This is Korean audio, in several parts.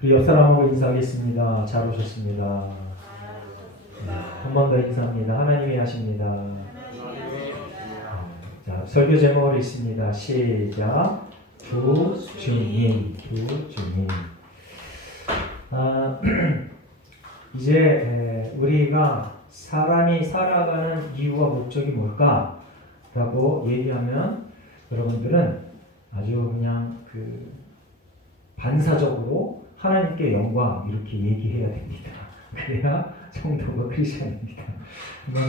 우리 옆 사람하고 인사하겠습니다. 잘 오셨습니다. 한 번 더 인사합니다. 하나님이 하십니다. 자, 설교 제목을 읽습니다. 시작. 두 주님, 두 주님. 이제 우리가 사람이 살아가는 이유와 목적이 뭘까? 라고 얘기하면 여러분들은 아주 그냥 반사적으로 하나님께 영광 이렇게 얘기해야 됩니다. 그래야 성도가 크리스천입니다. 한번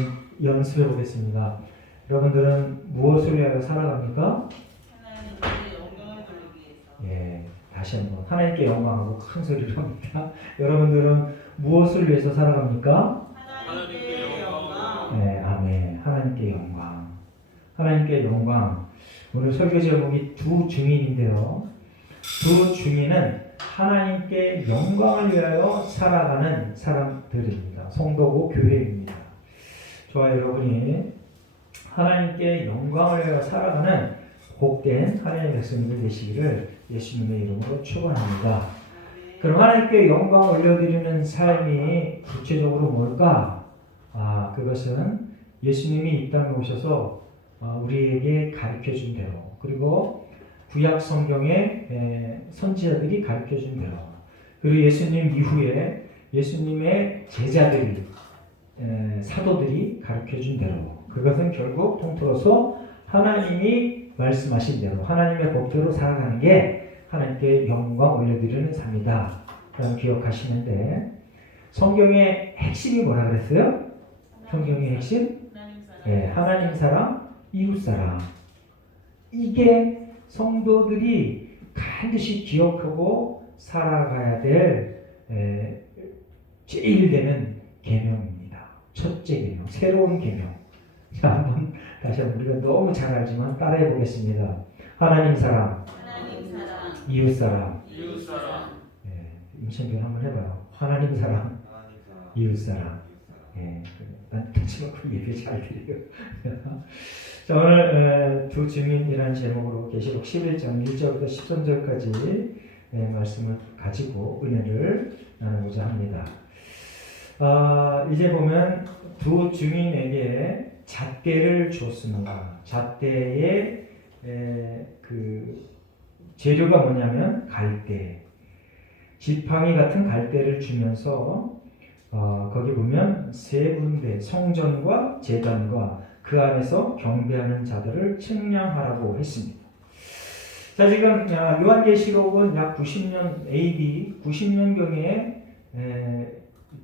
연습해 보겠습니다. 여러분들은 무엇을 위하여 살아갑니까? 하나님께 영광을 돌리기 위해서. 예, 다시 한번 하나님께 영광하고 큰 소리로 합니다. 여러분들은 무엇을 위해서 살아갑니까? 하나님께 영광. 네, 아멘. 하나님께 영광. 하나님께 영광. 오늘 설교 제목이 두 증인인데요. 두 증인은 하나님께 영광을 위하여 살아가는 사람들입니다. 성도고 교회입니다. 저와 여러분이 하나님께 영광을 위하여 살아가는 복된 하나님의 백성들 되시기를 예수님의 이름으로 축원합니다. 그럼 하나님께 영광 올려드리는 삶이 구체적으로 뭘까? 그것은 예수님이 이 땅에 오셔서 우리에게 가르쳐준 대로, 그리고 구약 성경의 선지자들이 가르쳐준 대로, 그리고 예수님 이후에 예수님의 제자들이 사도들이 가르쳐준 대로, 그것은 결국 통틀어서 하나님이 말씀하신 대로 하나님의 법대로 살아가는 게 하나님께 영광 올려드리는 삶이다. 그럼 기억하시는데, 성경의 핵심이 뭐라 그랬어요? 성경의 핵심? 하나님 사랑, 이웃 사랑. 이게 성도들이 반드시 기억하고 살아가야 될 제일 되는 계명입니다. 첫째 계명, 새로운 계명. 자, 한번 다시 한번 우리가 너무 잘 알지만 따라해 보겠습니다. 하나님 사랑, 이웃 사랑. 임찬균 한번 해봐요. 하나님 사랑, 이웃 사랑. 난 그치만 예배 잘 드려요. 자, 오늘 두 증인이라는 제목으로 계시록 11장 1절부터 13절까지 말씀을 가지고 은혜를 나누고자 합니다. 이제 보면 두 증인에게 잣대를 주었습니다. 잣대의 재료가 뭐냐면 갈대, 지팡이 같은 갈대를 주면서 거기 보면 세 군데 성전과 제단과 그 안에서 경배하는 자들을 측량하라고 했습니다. 자, 지금 요한계시록은 약 90년 AD 90년경에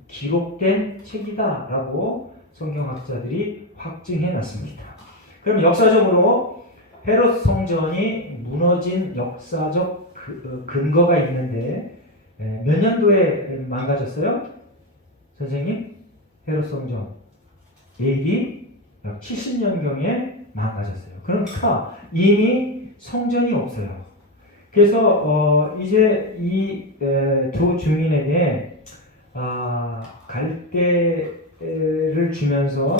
기록된 책이다라고 성경학자들이 확증해 놨습니다. 그럼 역사적으로 헤롯 성전이 무너진 역사적 근거가 있는데 몇 년도에 망가졌어요? 선생님? 헤롯 성전 AD 약 70년경에 망가졌어요. 그러니까 이미 성전이 없어요. 그래서 이제 이 두 증인에게 갈대를 주면서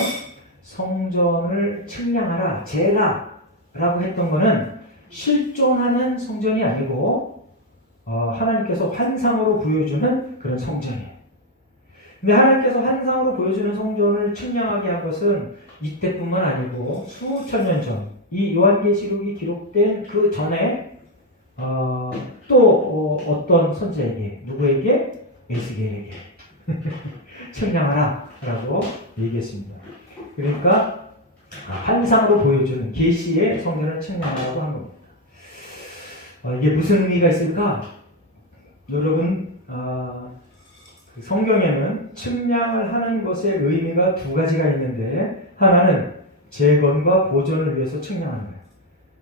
성전을 측량하라, 재라 라고 했던 거는 실존하는 성전이 아니고 하나님께서 환상으로 보여주는 그런 성전이에요. 근데 하나님께서 환상으로 보여주는 성전을 측량하게 한 것은 이때뿐만 아니고 수천 년 전, 이 요한계시록이 기록된 그 전에 또 어떤 선지자에게, 누구에게? 에스겔에게 측량하라 라고 얘기했습니다. 그러니까 환상으로 보여주는 계시의 성전을 측량하라고 한 겁니다. 이게 무슨 의미가 있을까? 여러분, 성경에는 측량을 하는 것의 의미가 두 가지가 있는데, 하나는 재건과 보존을 위해서 측량하는 거예요.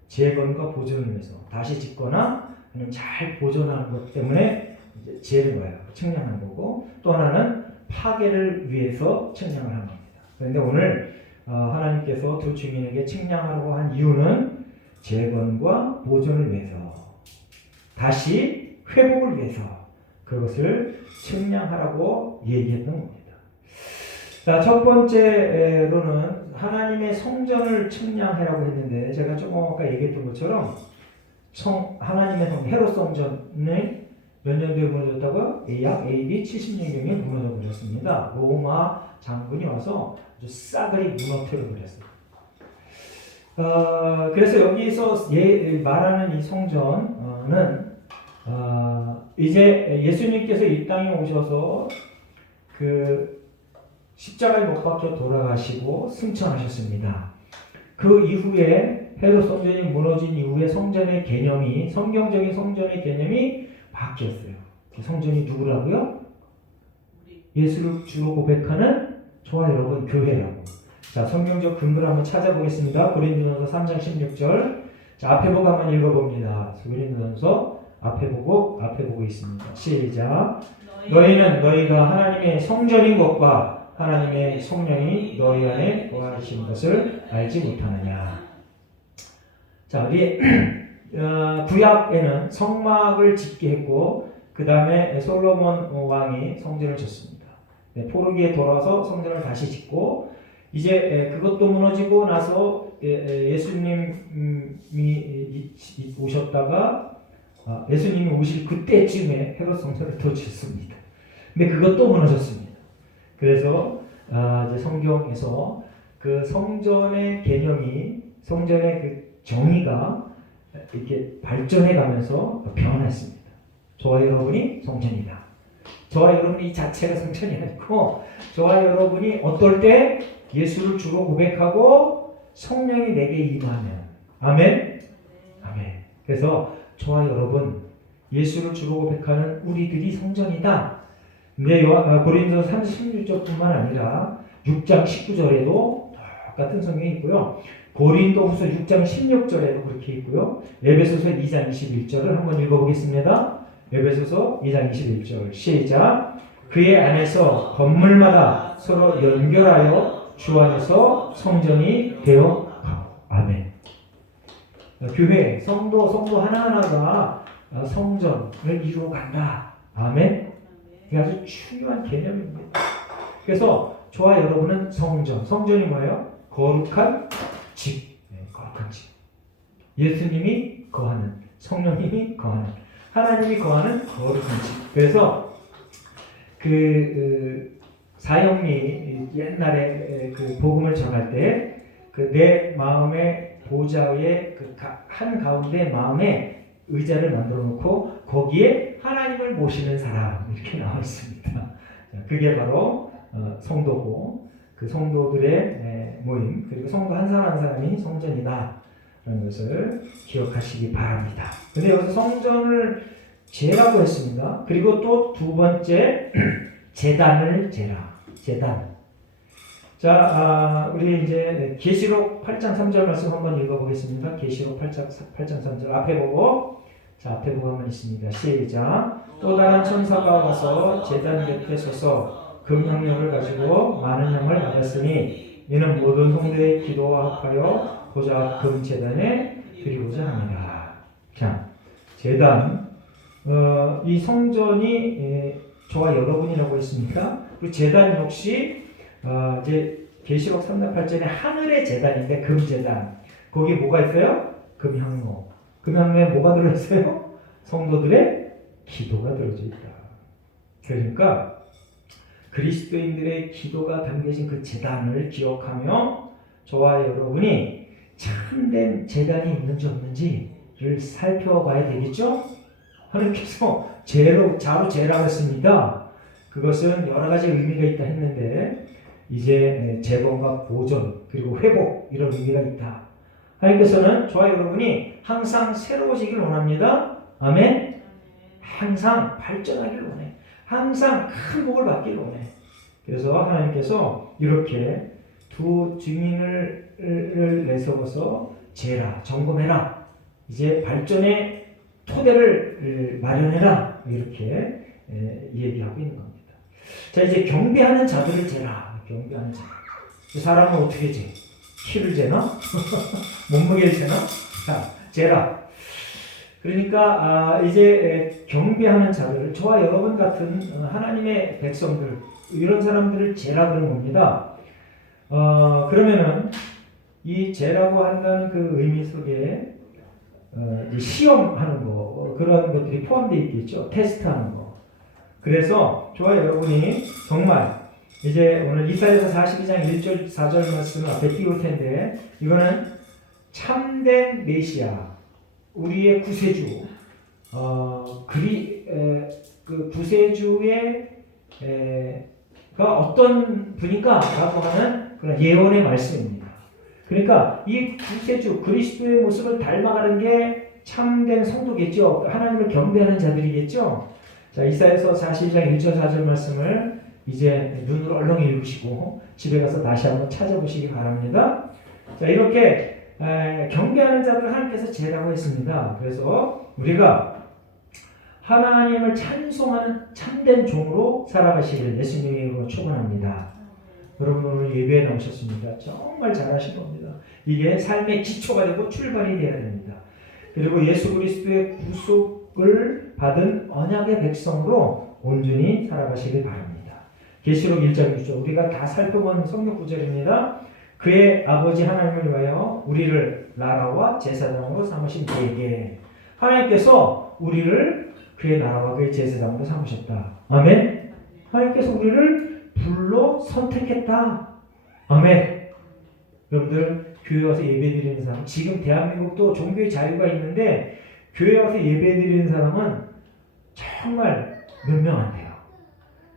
재건과 보존을 위해서 다시 짓거나 아니면 잘 보존하는 것 때문에 이제 재는 거예요. 측량하는 거고, 또 하나는 파괴를 위해서 측량을 하는 겁니다. 그런데 오늘 하나님께서 두 증인에게 측량하라고 한 이유는 재건과 보존을 위해서, 다시 회복을 위해서 그것을 측량하라고 얘기했던 겁니다. 자, 첫 번째로는 하나님의 성전을 측량하라고 했는데, 제가 조금 아까 얘기했던 것처럼 하나님의 헤롯 성전의 몇 년도에 무너졌다고요? 약 AD 70년경에 무너져 버렸습니다. 로마 장군이 와서 아주 싸그리 무너뜨려 버렸어요. 그래서 여기서 말하는 이 성전은 이제 예수님께서 이 땅에 오셔서 그 십자가에 못 박혀 돌아가시고 승천하셨습니다. 그 이후에 헤롯 성전이 무너진 이후에 성전의 개념이 성경적인 성전의 개념이 바뀌었어요. 성전이 누구라고요? 예수를 주로 고백하는 저와 여러분 교회라고. 자, 성경적 근거를 한번 찾아보겠습니다. 고린도전서 3장 16절. 자, 앞에 보고 한번 읽어봅니다. 고린도전서 앞에 보고 있습니다. 시작. 너희는 너희가 하나님의 성전인 것과 하나님의 성령이 너희 안에 거하신 것을 알지 못하느냐. 자, 우리 구약에는 성막을 짓게 했고 그 다음에 솔로몬 왕이 성전을 짓습니다. 네, 포로기에 돌아와서 성전을 다시 짓고 이제 그것도 무너지고 나서 예수님이 오셨다가 예수님이 오실 그때쯤에 헤롯 성전을 또 짓습니다. 근데 그것도 무너졌습니다. 그래서 이제 성경에서 그 성전의 개념이 성전의 그 정의가 이렇게 발전해 가면서 변했습니다. 저와 여러분이 성전이다. 저와 여러분이 이 자체가 성전이 아니고 저와 여러분이 어떨 때 예수를 주로 고백하고 성령이 내게 임하면 아멘? 아멘. 그래서 저와 여러분 예수를 주로 고백하는 우리들이 성전이다. 근데 고린도서 3장 16절뿐만 아니라 6장 19절에도 똑같은 성경이 있고요. 고린도후서 6장 16절에도 그렇게 있고요. 에베소서 2장 21절을 한번 읽어보겠습니다. 에베소서 2장 21절 시작. 그의 안에서 건물마다 서로 연결하여 주 안에서 성전이 되어 아멘. 교회 성도 하나하나가 성전을 이루어 간다. 아멘. 이게 아주 중요한 개념입니다. 그래서 저와 여러분은 성전이 뭐예요? 거룩한 집. 거룩한 집. 예수님이 거하는, 성령님이 거하는, 하나님이 거하는 거룩한 집. 그래서 사형리 옛날에 그 복음을 전할 때 그 내 마음의 보좌의 그 한 가운데 마음에 의자를 만들어 놓고 거기에 하나님을 모시는 사람 이렇게 나와 있습니다. 그게 바로 성도고 그 성도들의 모임 그리고 성도 한 사람 한 사람이 성전이다 라는 것을 기억하시기 바랍니다. 근데 여기서 성전을 재라고 했습니다. 그리고 또 두 번째 제단을 재라. 제단. 자, 우리 이제 계시록 8장 3절 말씀 한번 읽어보겠습니다. 계시록 8장 3절 앞에 보고 한번 있습니다. 시작. 또 다른 천사가 와서 제단 곁에 서서 금향료를 가지고 많은 양을 받았으니 이는 모든 성도의 기도와 합하여 보좌 금 제단에 드리고자 합니다. 자, 제단. 이 성전이 저와 여러분이라고 했습니다. 그 제단 역시 이제 계시록 3장 8절에 하늘의 제단인데 금제단. 거기에 뭐가 있어요? 금향로. 금향로에 뭐가 들어있어요? 성도들의 기도가 들어져 있다. 그러니까 그리스도인들의 기도가 담겨진 그 제단을 기억하며 저와 여러분이 참된 제단이 있는지 없는지를 살펴봐야 되겠죠? 하나님께서 자로 재라고 했습니다. 그것은 여러 가지 의미가 있다 했는데 이제 재건과 보존 그리고 회복 이런 의미가 있다. 하나님께서는 저와 여러분이 항상 새로워지길 원합니다. 아멘. 항상 발전하길 원해. 항상 큰 복을 받길 원해. 그래서 하나님께서 이렇게 두 증인을 내세워서 재라, 점검해라. 이제 발전의 토대를 마련해라. 이렇게 얘기하고 있는 겁니다. 자, 이제 경배하는 자들을 재라. 경배하는 자. 사람은 어떻게 재? 키를 재나? 몸무게를 재나? 자, 재라. 그러니까 이제 경배하는 자들을 저와 여러분 같은 하나님의 백성들 이런 사람들을 재라 그런 겁니다. 그러면은 이 재라고 한다는 그 의미 속에 이제 시험하는 거 그런 것들이 포함되어 있겠죠. 테스트하는 거. 그래서 좋아요 여러분이 정말 이제 오늘 이사야서 42장 1절 4절 말씀을 앞에 띄울 텐데 이거는 참된 메시아 우리의 구세주 그 구세주의 가 어떤 분인가라고 하는 그런 예언의 말씀입니다. 그러니까 이 구세주 그리스도의 모습을 닮아가는 게 참된 성도겠죠. 하나님을 경배하는 자들이겠죠. 자, 이사야서 42장 1절 4절 말씀을 이제 눈으로 얼렁 읽으시고 집에 가서 다시 한번 찾아보시기 바랍니다. 자, 이렇게 경배하는 자들을 하나님께서 제라고 했습니다. 그래서 우리가 하나님을 찬송하는 참된 종으로 살아가시기를 예수님의 이름으로 축원합니다. 여러분 오늘 예배에 나오셨습니다. 정말 잘하신 겁니다. 이게 삶의 기초가 되고 출발이 되어야 됩니다. 그리고 예수 그리스도의 구속을 받은 언약의 백성으로 온전히 살아가시길 바랍니다. 계시록 1장 6절 우리가 다 살펴본 성경 구절입니다. 그의 아버지 하나님을 위하여 우리를 나라와 제사장으로 삼으신 그에게 하나님께서 우리를 그의 나라와 그의 제사장으로 삼으셨다. 아멘. 하나님께서 우리를 불러 선택했다. 아멘. 여러분들 교회 와서 예배드리는 사람 지금 대한민국도 종교의 자유가 있는데 교회 와서 예배드리는 사람은 정말 몇 명 안 돼요.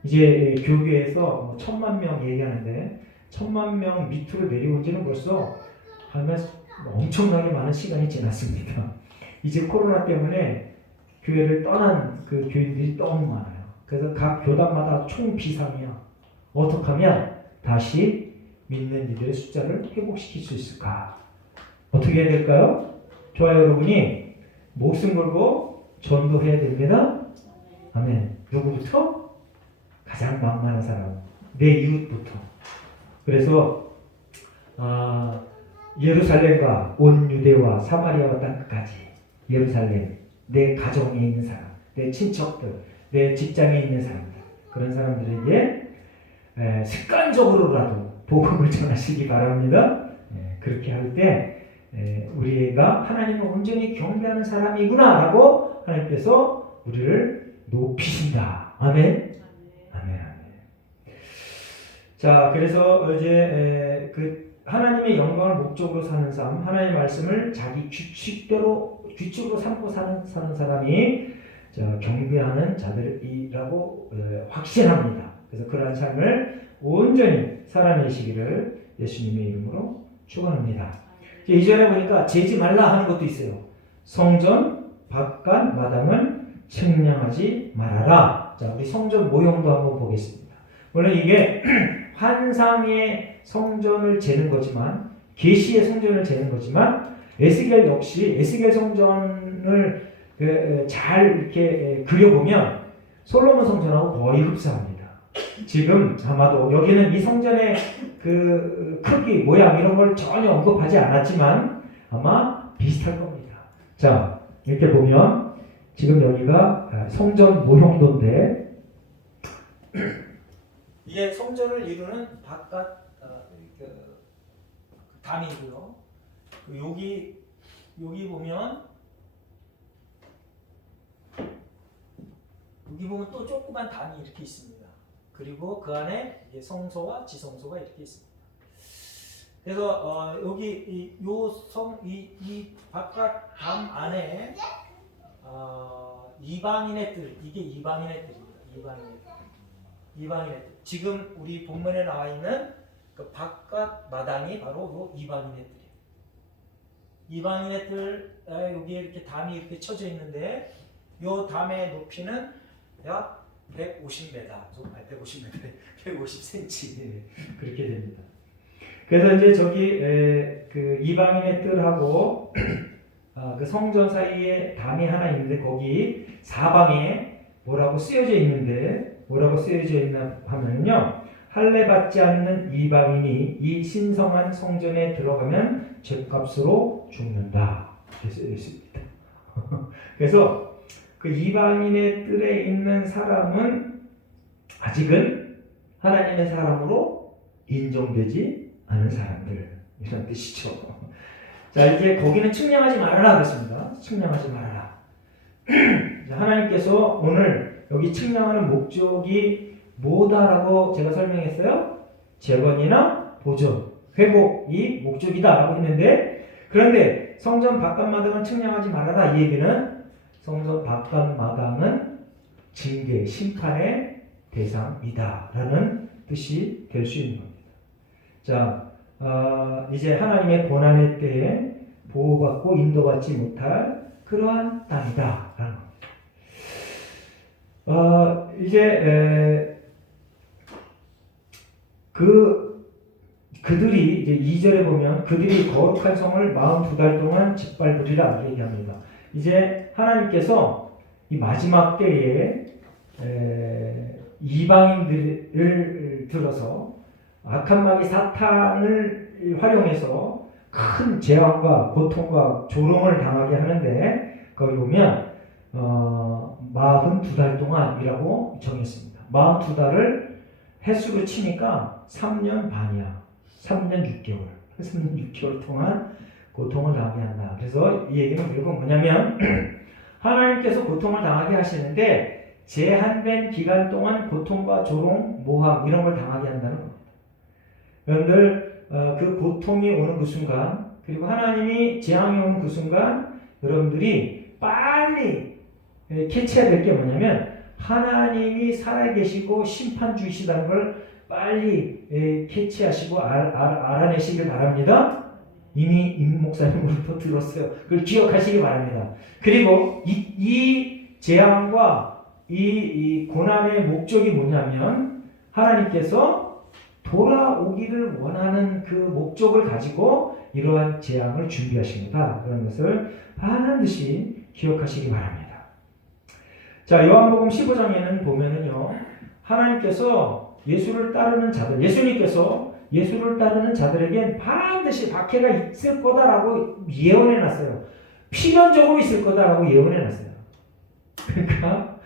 이제 교회에서 1000만 명 얘기하는데 1000만 명 밑으로 내려온 지는 벌써 하면 엄청나게 많은 시간이 지났습니다. 이제 코로나 때문에 교회를 떠난 그 교인들이 너무 많아요. 그래서 각 교단마다 총비상이야. 어떻게 하면 다시 믿는 이들의 숫자를 회복시킬 수 있을까? 어떻게 해야 될까요? 좋아요 여러분이 목숨 걸고 전도해야 됩니다. 아멘. 누구부터? 가장 만만한 사람. 내 이웃부터. 그래서 예루살렘과 온 유대와 사마리아와 땅 끝까지 예루살렘 내 가정에 있는 사람, 내 친척들, 내 직장에 있는 사람들 그런 사람들에게 습관적으로라도 복음을 전하시기 바랍니다. 그렇게 할 때 우리가 하나님을 온전히 경배하는 사람이구나라고 하나님께서 우리를 높이신다. 아멘. 아멘. 자, 그래서 이제 그 하나님의 영광을 목적으로 사는 삶, 하나님의 말씀을 자기 규칙으로 삼고 사는 사람이 경배하는 자들이라고 확신합니다. 그래서 그러한 삶을 온전히 살아내시기를 예수님의 이름으로 축원합니다. 이전에 보니까 재지 말라 하는 것도 있어요. 성전 바깥 마당을 측량하지 말아라. 자, 우리 성전 모형도 한번 보겠습니다. 물론 이게 환상의 성전을 재는 거지만 계시의 성전을 재는 거지만 에스겔 역시 에스겔 성전을 잘 이렇게 그려보면 솔로몬 성전하고 거의 흡사합니다. 지금 아마도 여기는 이 성전의 그 크기, 모양 이런 걸 전혀 언급하지 않았지만 아마 비슷할 겁니다. 자, 이렇게 보면 지금 여기가 성전 모형도인데 이게 성전을 이루는 바깥 담이고요. 여기 보면 또 조그만 담이 이렇게 있습니다. 그리고 그 안에 성소와 지성소가 이렇게 있습니다. 그래서 여기 이 바깥 담 안에 이방인의 뜰, 이게 이방인의 뜰입니다. 이방인의 뜰. 지금 우리 본문에 나와 있는 그 바깥 마당이 바로 이 이방인의 뜰이에요. 이방인의 뜰, 여기에 이렇게 담이 이렇게 쳐져 있는데 이 담의 높이는 약 150m, 150cm 그렇게 됩니다. 그래서 이제 저기 그 이방인의 뜰하고 그 성전 사이에 담이 하나 있는데 거기 사방에 뭐라고 쓰여져 있는데 뭐라고 쓰여져 있나 하면요, 할례 받지 않는 이방인이 이 신성한 성전에 들어가면 죗값으로 죽는다. 이렇게 쓰여 있습니다. 그래서 그 이방인의 뜰에 있는 사람은 아직은 하나님의 사람으로 인정되지 않은 사람들, 이런 뜻이죠. 자, 이제 거기는 측량하지 말아라 그랬습니다. 측량하지 말아라. 하나님께서 오늘 여기 측량하는 목적이 뭐다라고 제가 설명했어요? 재건이나 보존, 회복이 목적이다라고 했는데, 그런데 성전 바깥마당은 측량하지 말아라. 이 얘기는 성전 바깥마당은 징계, 심판의 대상이다라는 뜻이 될 수 있는 겁니다. 자, 이제 하나님의 고난의 때에 보호받고 인도받지 못할 그러한 땅이다라는 겁니다. 이제 그들이 이제 2절에 보면 그들이 거룩한 성을 42달 동안 짓밟으리라 얘기합니다. 이제 하나님께서 이 마지막 때에 이방인들을 들어서 악한 마귀 사탄을 활용해서 큰 재앙과 고통과 조롱을 당하게 하는데, 거기 보면 42달 동안이라고 정했습니다. 42달을 횟수로 치니까 3년 반이야. 3년 6개월. 3년 6개월 동안 고통을 당하게 한다. 그래서 이 얘기는 결국 뭐냐면 하나님께서 고통을 당하게 하시는데 제한된 기간 동안 고통과 조롱, 모함 이런 걸 당하게 한다는 겁니다. 여러분들 그 고통이 오는 그 순간, 그리고 하나님이 재앙이 오는 그 순간 여러분들이 빨리 캐치해야 될 게 뭐냐면 하나님이 살아계시고 심판주이시다는 걸 빨리 캐치하시고 알아내시길 바랍니다. 이미 임 목사님으로부터 들었어요. 그걸 기억하시기 바랍니다. 그리고 이 재앙과 이 고난의 목적이 뭐냐면 하나님께서 돌아오기를 원하는 그 목적을 가지고 이러한 재앙을 준비하십니다. 그런 것을 반드시 기억하시기 바랍니다. 자, 요한복음 15장에는 보면은요, 하나님께서 예수를 따르는 자들, 예수님께서 예수를 따르는 자들에겐 반드시 박해가 있을 거다라고 예언해 놨어요. 필연적으로 있을 거다라고 예언해 놨어요. 그러니까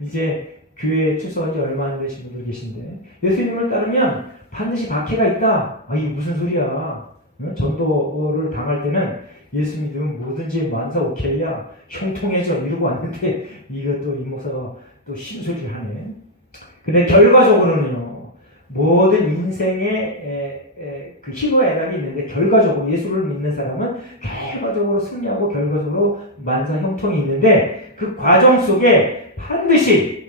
이제 교회에 출석한 지 얼마 안 되신 분들 계신데 예수님을 따르면 반드시 박해가 있다. 아, 이게 무슨 소리야? 전도를 당할 때는 예수 믿으면 뭐든지 만사 오케이야, 형통해져 이러고 왔는데 이것도 이 목사가 또 신소리를 하네. 근데 결과적으로는요, 모든 인생의 그 희노애락이 있는데 결과적으로 예수를 믿는 사람은 결과적으로 승리하고 결과적으로 만사 형통이 있는데 그 과정 속에 반드시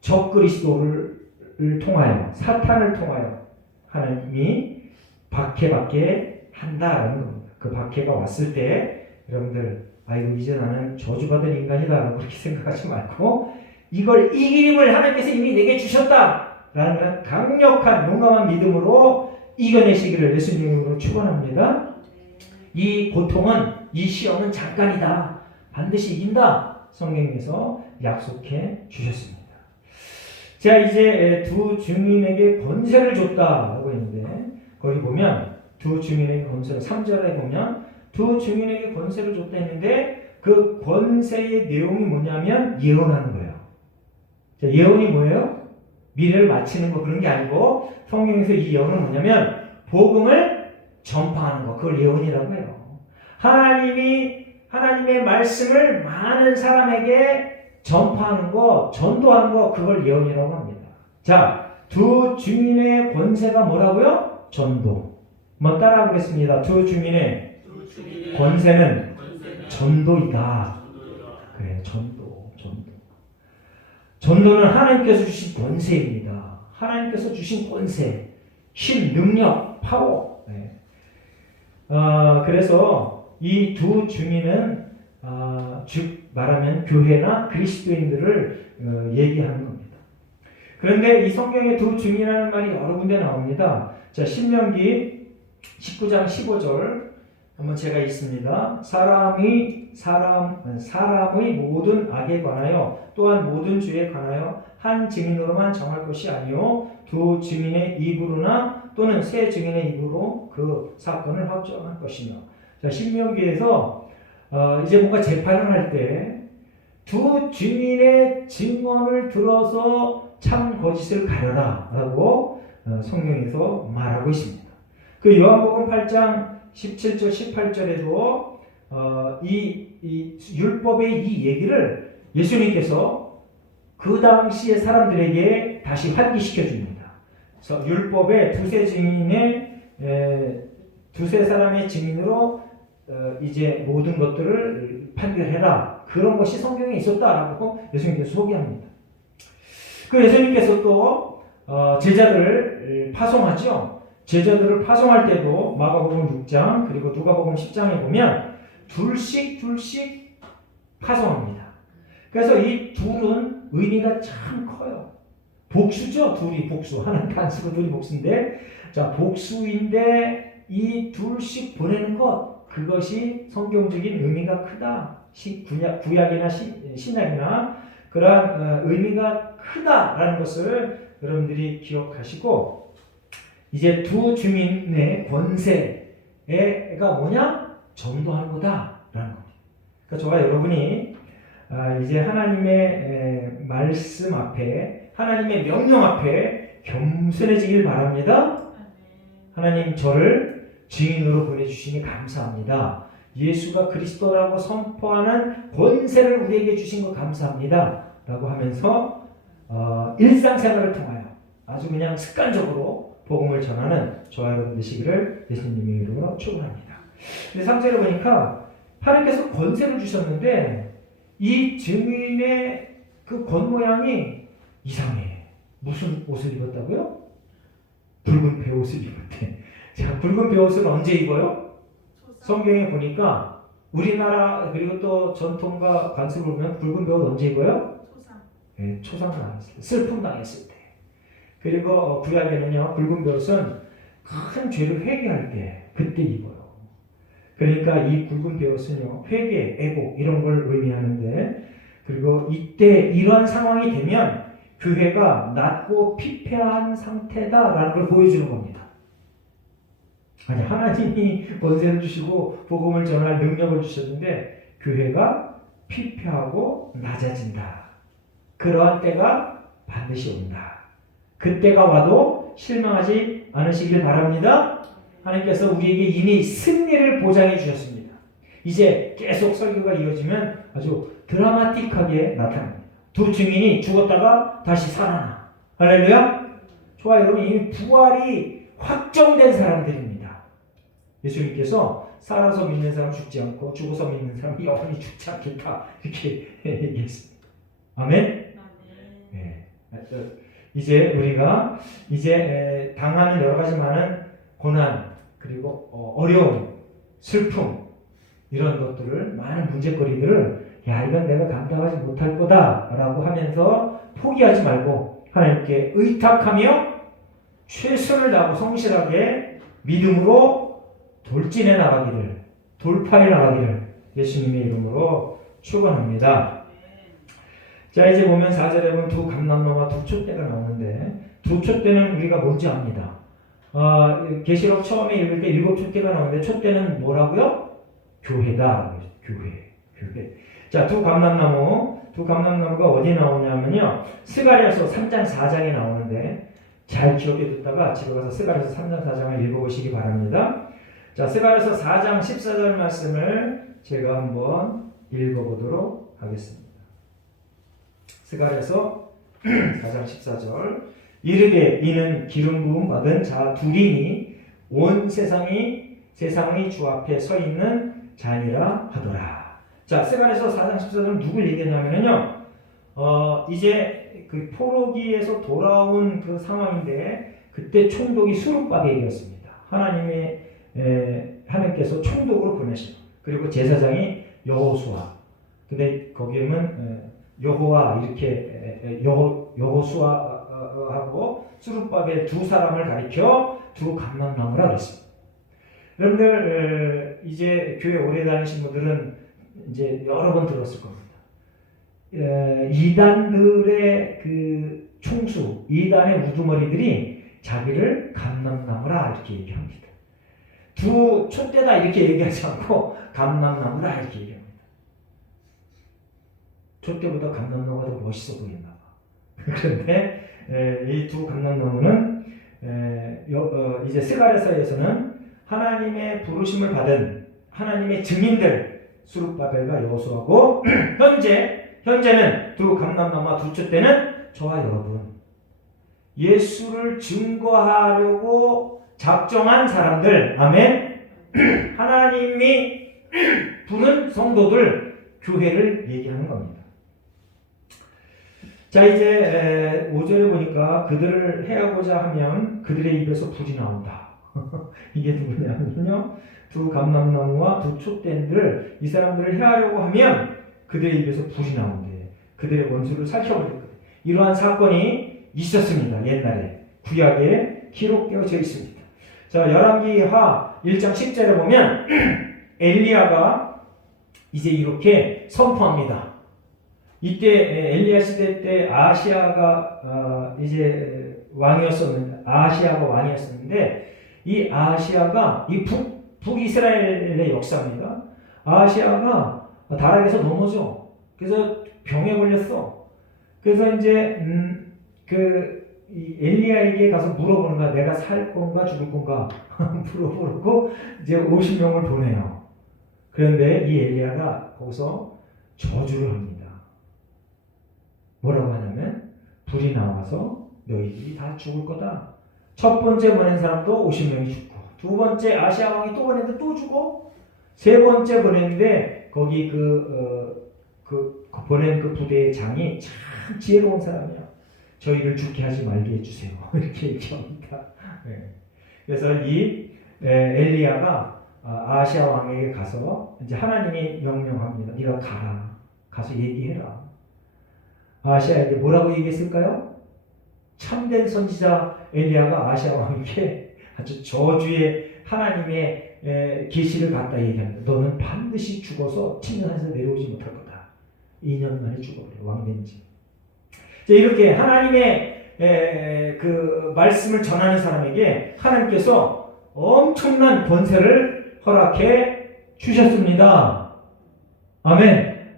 적그리스도를 통하여, 사탄을 통하여 하나님이 박해받게 한다라는 겁니다. 그 박해가 왔을 때 여러분들, 아이고 이제 나는 저주받은 인간이다 라고 그렇게 생각하지 말고 이걸 이길 힘을 하나님께서 이미 내게 주셨다라는 강력한 용감한 믿음으로 이겨내시기를 예수님으로 축원합니다. 이 고통은, 이 시험은 잠깐이다. 반드시 이긴다. 성경에서 약속해 주셨습니다. 자, 이제 두 증인에게 권세를 줬다라고 했는데 거기 보면 두 증인에게 권세를, 3절에 보면 두 증인에게 권세를 줬다 했는데 그 권세의 내용이 뭐냐면 예언하는 거예요. 자, 예언이 뭐예요? 미래를 맞히는 거, 그런 게 아니고 성경에서 이 예언은 뭐냐면 복음을 전파하는 거, 그걸 예언이라고 해요. 하나님의 말씀을 많은 사람에게 전파하는 거, 전도하는 거, 그걸 예언이라고 합니다. 자, 두 증인의 권세가 뭐라고요? 전도. 한번 따라 보겠습니다. 두 증인의 권세는 전도이다. 그래, 전도. 전도는 하나님께서 주신 권세입니다. 하나님께서 주신 권세, 힘, 능력, 파워. 네. 그래서 이 두 증인은 즉 말하면 교회나 그리스도인들을 얘기하는 겁니다. 그런데 이 성경에 두 증인이라는 말이 여러 군데 나옵니다. 자, 신명기 19장 15절 한번 제가 읽습니다. 사람의 모든 악에 관하여 또한 모든 죄에 관하여 한 증인으로만 정할 것이 아니요 두 증인의 입으로나 또는 세 증인의 입으로 그 사건을 확정할 것이며. 자, 신명기에서 이제 뭔가 재판을 할 때 두 증인의 증언을 들어서 참 거짓을 가려라 라고 성경에서 말하고 있습니다. 그 요한복음 8장 17절, 18절에도 이 율법의 이 얘기를 예수님께서 그 당시의 사람들에게 다시 환기시켜 줍니다. 그래서 율법의 두세 사람의 증인으로 이제 모든 것들을 판결해라. 그런 것이 성경에 있었다라고 예수님께서 소개합니다. 그 예수님께서 또 제자들을 파송하죠. 제자들을 파송할 때도 마가복음 6장 그리고 누가복음 10장에 보면 둘씩 파송합니다. 그래서 이 둘은 의미가 참 커요. 복수죠. 둘이 복수. 하나는 단수로 둘이 복수인데, 자, 복수인데 이 둘씩 보내는 것, 그것이 성경적인 의미가 크다. 구약이나 신약이나 그러한 의미가 크다라는 것을 여러분들이 기억하시고, 이제 두 주민의 권세가 뭐냐? 전도하는 거다라는 겁니다. 그러니까 저와 여러분이 이제 하나님의 말씀 앞에, 하나님의 명령 앞에 겸손해지길 바랍니다. 하나님 저를 증인으로 보내주시니 감사합니다. 예수가 그리스도라고 선포하는 권세를 우리에게 주신 것 감사합니다. 라고 하면서 일상생활을 통하여 아주 그냥 습관적으로 복음을 전하는 저와 여러분 되시기를 예수님의 이름으로 축원합니다. 근데 3절에 보니까 하나님께서 권세를 주셨는데 이 증인의 그 겉모양이 이상해. 무슨 옷을 입었다고요? 붉은 베옷을 입었대. 자, 붉은 베옷을 언제 입어요? 성경에 보니까 우리나라 그리고 또 전통과 관습을 보면 붉은 베옷 언제 입어요? 네, 초상 당했을 때, 슬픔 당했을 때. 그리고 구약에는요, 붉은 베옷은 큰 죄를 회개할 때 그때 입어요. 그러니까 이 굵은 베옷은요, 회개, 애곡 이런 걸 의미하는데, 그리고 이때 이런 상황이 되면 교회가 낮고 피폐한 상태다라는 걸 보여주는 겁니다. 아니, 하나님이 권세를 주시고 복음을 전할 능력을 주셨는데 교회가 피폐하고 낮아진다. 그러한 때가 반드시 온다. 그때가 와도 실망하지 않으시길 바랍니다. 하나님께서 우리에게 이미 승리를 보장해 주셨습니다. 이제 계속 설교가 이어지면 아주 드라마틱하게 나타납니다. 두 증인이 죽었다가 다시 살아나. 할렐루야. 좋아요. 여러분, 이미 부활이 확정된 사람들입니다. 예수님께서 살아서 믿는 사람 죽지 않고 죽어서 믿는 사람 영원히 죽지 않겠다. 이렇게 얘기했습니다. 아멘. 네. 이제 우리가 이제 당하는 여러 가지 많은 고난 그리고 어려움, 슬픔 이런 것들을 많은 문제거리들을 야 이건 내가 감당하지 못할 거다라고 하면서 포기하지 말고 하나님께 의탁하며 최선을 다하고 성실하게 믿음으로 돌진해 나가기를 돌파해 나가기를 예수님의 이름으로 축원합니다. 자 이제 보면 4절에 보면 두 감람나무와 두 촛대가 나오는데 두 촛대는 우리가 뭔지 압니다. 계시록 처음에 읽을 때 7 촛대가 나오는데 촛대는 뭐라고요? 교회다. 교회. 자, 두 감람나무가 어디 나오냐면요. 스가랴서 3장 4장에 나오는데 잘 기억해 뒀다가 집에 가서 스가랴서 3장 4장을 읽어보시기 바랍니다. 자, 스가랴서 4장 14절 말씀을 제가 한번 읽어보도록 하겠습니다. 스가랴서 4장 14절 이르되 이는 기름 부음 받은 자 둘이니 온 세상이 주 앞에 서 있는 자니라 하더라. 자, 스가랴서 4장 14절은 누굴 얘기하냐면요. 이제 그 포로기에서 돌아온 그 상황인데 그때 총독이 수룹바벨이었습니다. 하나님께서 총독으로 보내신. 그리고 제사장이 여호수아. 근데 거기에 보면 여호와 이렇게 여호수아하고 수룹바벨 두 사람을 가리켜 두 감람나무라 그랬습니다. 여러분들 이제 교회 오래 다니신 분들은 이제 여러 번 들었을 겁니다. 이단들의 그 총수, 이단의 우두머리들이 자기를 감람나무라 이렇게 얘기합니다. 두 촛대다 이렇게 얘기하지 않고 감람나무라 이렇게 얘기합니다. 촛대보다 감람나무가 더 멋있어 보이나 봐. 그런데 이 두 감람나무는 이제 스가랴서에서는 하나님의 부르심을 받은 하나님의 증인들 스룹바벨과 여호수아고 현재는 두 감람나무와 두 촛대는 저와 여러분 예수를 증거하려고 작정한 사람들 아멘 하나님이 부른 성도들 교회를 얘기하는 겁니다. 자 이제 5절에 보니까 그들을 해하고자 하면 그들의 입에서 불이 나온다. 이게 누구냐면요 두 감람나무와 두 촛대들 이 사람들을 해하려고 하면 그들의 입에서 불이 나온대. 그들의 원수를 살켜버릴 거예요. 이러한 사건이 있었습니다. 옛날에 구약에 기록되어져 있습니다. 자 열왕기하 1장 10절에 보면 엘리야가 이제 이렇게 선포합니다. 이때 엘리야 시대 때 아시아가 이제 아시아가 왕이었었는데 이 아시아가 이 북이스라엘의 역사입니다. 아시아가 다락에서 넘어져. 그래서 병에 걸렸어. 그래서 이제 이 엘리야에게 가서 물어보는 거야. 내가 살 건가 죽을 건가 물어보고 이제 50명을 보내요. 그런데 이 엘리야가 거기서 저주를 합니다. 뭐라고 하냐면 불이 나와서 너희들이 다 죽을 거다. 첫 번째 보낸 사람도 50명이 죽고 두 번째 아시아 왕이 또 보냈는데 또 죽어. 세 번째 보냈는데 거기 보낸 그 부대의 장이 참 지혜로운 사람이야. 저희를 죽게 하지 말게 해주세요. 이렇게 얘기합니다. 네. 그래서 이 엘리야가 아시아 왕에게 가서 이제 하나님이 명령합니다. 네가 가서 얘기해라. 아시아에게 뭐라고 얘기했을까요? 참된 선지자 엘리야가 아시아 왕에게 아주 저주의 하나님의 계시를 갖다 얘기합니다. 너는 반드시 죽어서 침례산에서 내려오지 못할 거다. 2년 만에 죽어버려. 왕된 지. 이렇게 하나님의 그 말씀을 전하는 사람에게 하나님께서 엄청난 권세를 허락해 주셨습니다. 아멘.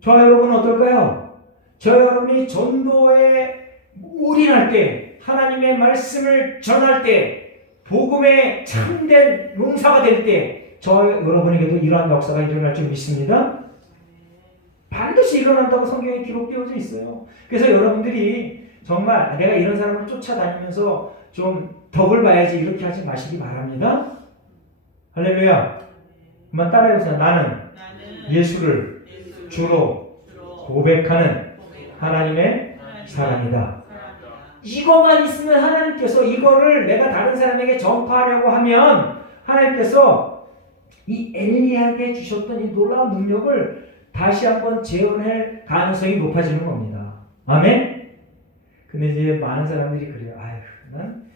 저와 여러분은 어떨까요? 저와 여러분이 전도에 올인할 때, 하나님의 말씀을 전할 때, 복음의 참된 용사가 될 때, 저와 여러분에게도 이러한 역사가 일어날 줄 믿습니다. 반드시 일어난다고 성경에 기록되어져 있어요. 그래서 여러분들이 정말 내가 이런 사람을 쫓아다니면서 좀 덕을 봐야지 이렇게 하지 마시기 바랍니다. 할렐루야. 한번 따라해보세요. 나는 예수를 주로 고백하는 하나님의 사람이다. 이거만 있으면 하나님께서 이거를 내가 다른 사람에게 전파하려고 하면 하나님께서 이 엘리야에게 주셨던 이 놀라운 능력을 다시 한번 재현할 가능성이 높아지는 겁니다. 아멘? 근데 이제 많은 사람들이 그래요. 아휴, 난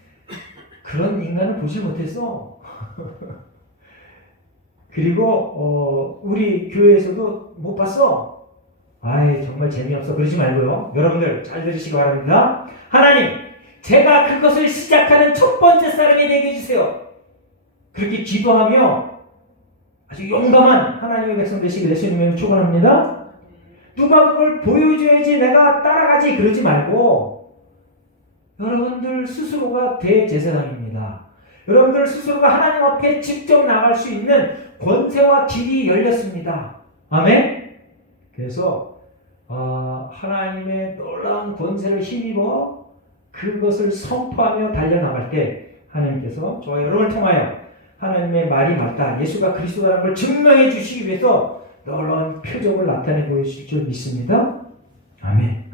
그런 인간을 보지 못했어. 그리고 우리 교회에서도 못 봤어. 아이, 정말 재미없어. 그러지 말고요. 여러분들 잘 들으시기 바랍니다. 하나님, 제가 그것을 시작하는 첫 번째 사람이 되게 해주세요. 그렇게 기도하며 아주 용감한 하나님의 백성 되시길 예수님의 축원합니다. 누가 그걸 보여줘야지 내가 따라가지 그러지 말고 여러분들 스스로가 대제사장입니다. 여러분들 스스로가 하나님 앞에 직접 나갈 수 있는 권세와 길이 열렸습니다. 아멘? 그래서 하나님의 놀라운 권세를 힘입어 그것을 선포하며 달려나갈 때 하나님께서 저와 여러분을 통하여 하나님의 말이 맞다, 예수가 그리스도라는 걸 증명해 주시기 위해서 놀라운 표적을 나타내 보여주실 줄 믿습니다. 아멘.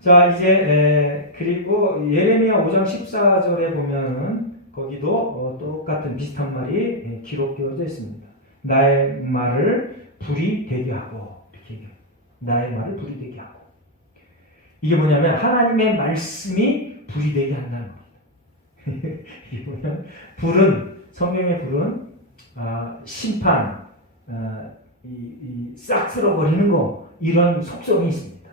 자, 이제 그리고 예레미야 5장 14절에 보면은 거기도 똑같은 비슷한 말이 기록되어져 있습니다. 나의 말을 불이 되게 하고, 이렇게 얘기해요. 나의 말을 불이 되게 하고. 이게 뭐냐면 하나님의 말씀이 불이 되게 한다는 겁니다. 이게 보면 불은, 성경의 불은 심판, 싹 쓸어버리는 거, 이런 속성이 있습니다.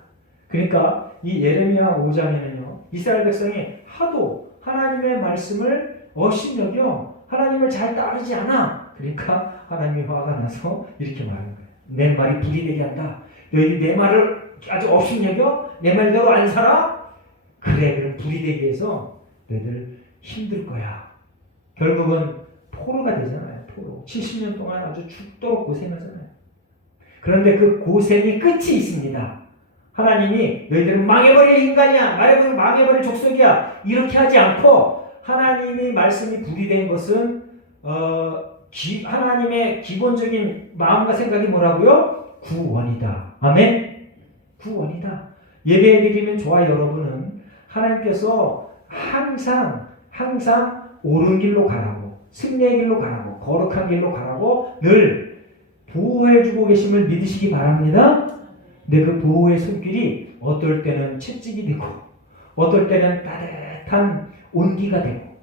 그러니까 이 예레미야 5장에는요 이스라엘 백성이 하도 하나님의 말씀을 업신여겨 하나님을 잘 따르지 않아. 그러니까 하나님이 화가 나서 이렇게 말하는 거예요. 내 말이 불이 되게 한다. 너희들이 내 말을 아주 업신여겨 내 말대로 안 살아? 그래, 그럼 불이 되게 해서 너희들 힘들 거야. 결국은 포로가 되잖아요. 포로. 70년 동안 아주 죽도록 고생하잖아요. 그런데 그 고생이 끝이 있습니다. 하나님이 너희들은 망해버릴 인간이야, 망해버릴 족속이야, 이렇게 하지 않고 하나님의 말씀이 불이된 것은 하나님의 기본적인 마음과 생각이 뭐라고요? 구원이다. 아멘? 구원이다. 예배드리는 저와 여러분은 하나님께서 항상 옳은 길로 가라고, 승리의 길로 가라고, 거룩한 길로 가라고 늘 보호해주고 계심을 믿으시기 바랍니다. 근데 그 보호의 손길이 어떨 때는 채찍이 되고 어떨 때는 따뜻한 온기가 되고,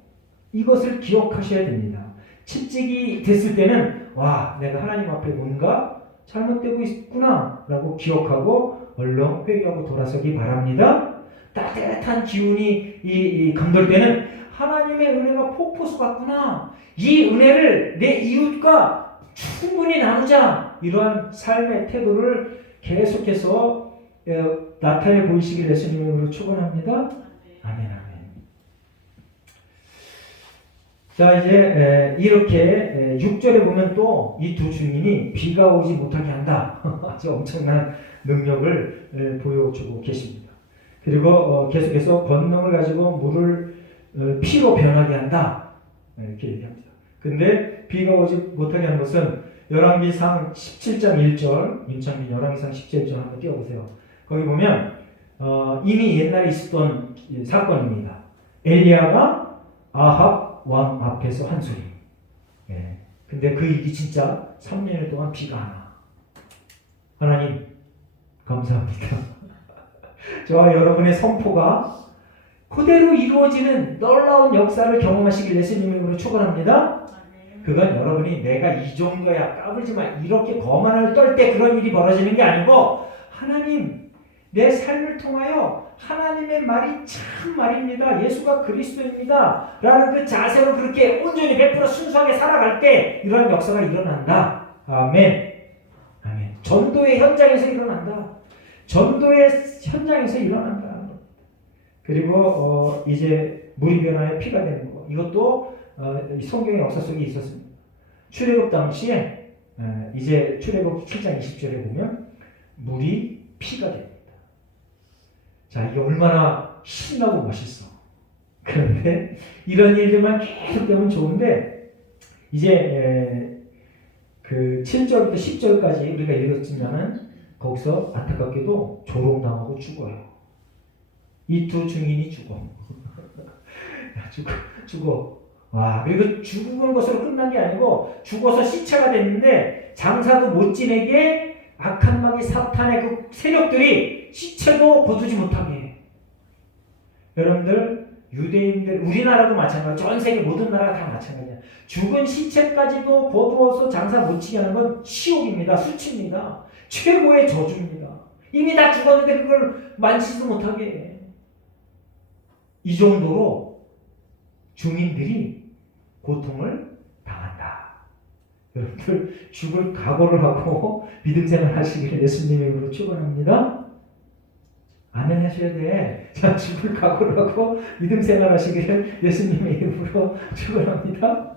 이것을 기억하셔야 됩니다. 채찍이 됐을 때는 와, 내가 하나님 앞에 뭔가 잘못되고 있구나 라고 기억하고 얼른 회개하고 돌아서기 바랍니다. 따뜻한 기운이 감돌 때는 하나님의 은혜가 폭포수 같구나, 이 은혜를 내 이웃과 충분히 나누자, 이러한 삶의 태도를 계속해서 나타내 보이시길 예수님의 이름으로 축원합니다. 아멘, 아멘. 자, 이제 이렇게 6절에 보면 또 이 두 증인이 비가 오지 못하게 한다. 아주 엄청난 능력을 보여주고 계십니다. 그리고 계속해서 권능을 가지고 물을 피로 변하게 한다, 이렇게 얘기합니다. 근데 비가 오지 못하게 하는 것은 열왕기상 17장 1절, 임창민 열왕기상 17절 한번 띄워보세요. 거기 보면 이미 옛날에 있었던 사건입니다. 엘리야가 아합 왕 앞에서 한 소리. 예. 근데 그 일이 진짜 3년 동안 비가 안 와. 하나님 감사합니다. 저와 여러분의 선포가 그대로 이루어지는 놀라운 역사를 경험하시길 예수님의 이름으로 축원합니다. 그건 여러분이 내가 이 정도야 까불지 마, 이렇게 거만을 떨 때 그런 일이 벌어지는 게 아니고, 하나님 내 삶을 통하여 하나님의 말이 참 말입니다, 예수가 그리스도입니다 라는 그 자세로 그렇게 온전히 100% 순수하게 살아갈 때 이러한 역사가 일어난다. 아멘. 아멘. 전도의 현장에서 일어난다. 전도의 현장에서 일어난다. 그리고 이제 물이 변하여 피가 되는 거, 이것도 성경의 역사 속에 있었습니다. 출애굽 당시에 이제 출애굽 7장 20절에 보면 물이 피가 됩니다. 자, 이게 얼마나 신나고 멋있어. 그런데 이런 일들만 계속되면 좋은데, 이제 그 7절부터 10절까지 우리가 읽었지만은 거기서 안타깝게도 조롱당하고 죽어요. 이 두 증인이 죽어. 죽어. 와, 그리고 죽은 것으로 끝난 게 아니고 죽어서 시체가 됐는데 장사도 못 지내게 악한 마귀 사탄의 그 세력들이 시체도 거두지 못하게 해. 여러분들, 유대인들, 우리나라도 마찬가지, 전 세계 모든 나라가 다 마찬가지야. 죽은 시체까지도 거두어서 장사 못 치게 하는 건 치욕입니다. 수치입니다. 최고의 저주입니다. 이미 다 죽었는데 그걸 만지지도 못하게 해. 이 정도로 주민들이 고통을 당한다. 여러분들, 죽을 각오를 하고 믿음 생활 하시기를 예수님의 이름으로 축원합니다. 아멘 하셔야 돼. 자, 죽을 각오를 하고 믿음 생활 하시기를 예수님의 이름으로 축원합니다.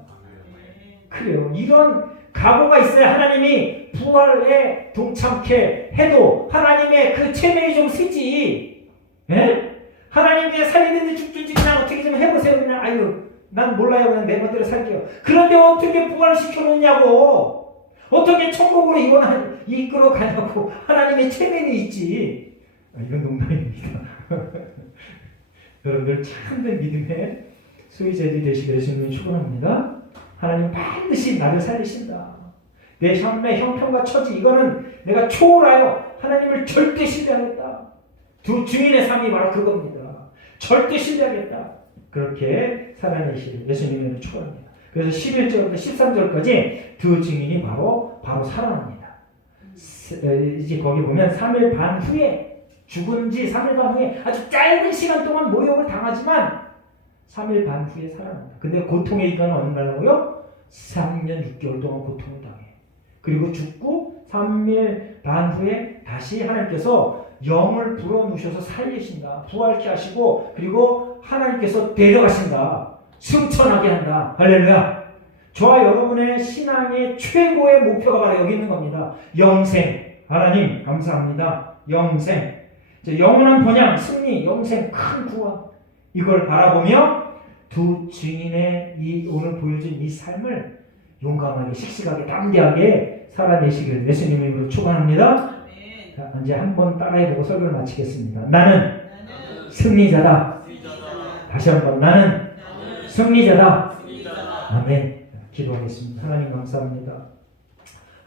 그래요. 이런 각오가 있어야 하나님이 부활에 동참케 해도 하나님의 그 체면이 좀 쓰지. 예? 하나님 그냥 살리는데 죽든지 그냥 어떻게 좀 해보세요. 그냥 아유 난 몰라요. 그냥 내 멋대로 살게요. 그런데 어떻게 부활을 시켜놓냐고. 어떻게 천국으로 이끌어 가냐고. 하나님의 체면이 있지. 이건 농담입니다. 여러분들 참된 믿음의 소유자들이 되시길 예수님을 축원합니다. 하나님 반드시 나를 살리신다. 내 삶의 형편과 처지, 이거는 내가 초월하여 하나님을 절대 신뢰하겠다. 두 증인의 삶이 바로 그겁니다. 절대 신뢰하겠다. 그렇게 살아내실 예수님을 축원합니다. 그래서 11절부터 13절까지 두 증인이 바로 살아납니다. 이제 거기 보면 3일 반 후에, 죽은 지 3일 반 후에 아주 짧은 시간 동안 모욕을 당하지만 3일 반 후에 살아납니다. 근데 고통의 기간은 얼마나고요? 3년 6개월 동안 고통을 당해. 그리고 죽고 3일 반 후에 다시 하나님께서 영을 불어넣으셔서 살리신다. 부활케 하시고, 그리고 하나님께서 데려가신다. 승천하게 한다. 할렐루야. 저와 여러분의 신앙의 최고의 목표가 바로 여기 있는 겁니다. 영생. 하나님 감사합니다. 영생. 영원한 번영, 승리, 영생, 큰 구원. 이걸 바라보며 두 증인의 이 오늘 보여준 이 삶을 용감하게, 씩씩하게, 담대하게 살아내시기를 예수님의 이름으로 축원합니다. 아멘. 자, 이제 한번 따라해보고 설교를 마치겠습니다. 나는 나는 승리자다. 승리자다. 다시 한번 나는 나는 승리자다. 승리자다. 아멘. 기도하겠습니다. 하나님 감사합니다.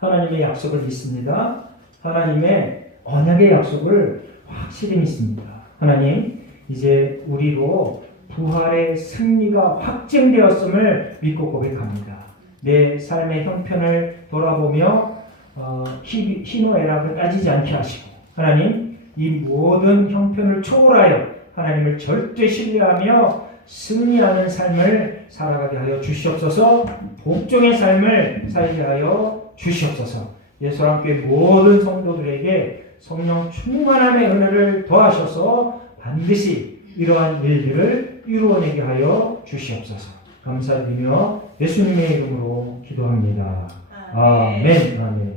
하나님의 약속을 믿습니다. 하나님의 언약의 약속을 확실히 믿습니다. 하나님, 이제 우리로 부활의 승리가 확증되었음을 믿고 고백합니다. 내 삶의 형편을 돌아보며 희노애락을 따지지 않게 하시고, 하나님, 이 모든 형편을 초월하여 하나님을 절대 신뢰하며 승리하는 삶을 살아가게 하여 주시옵소서. 복종의 삶을 살게 하여 주시옵소서. 예수랑교회 모든 성도들에게 성령 충만함의 은혜를 더하셔서 반드시 이러한 일들을 이루어내게 하여 주시옵소서. 감사드리며 예수님의 이름으로 기도합니다. 아멘. 아멘.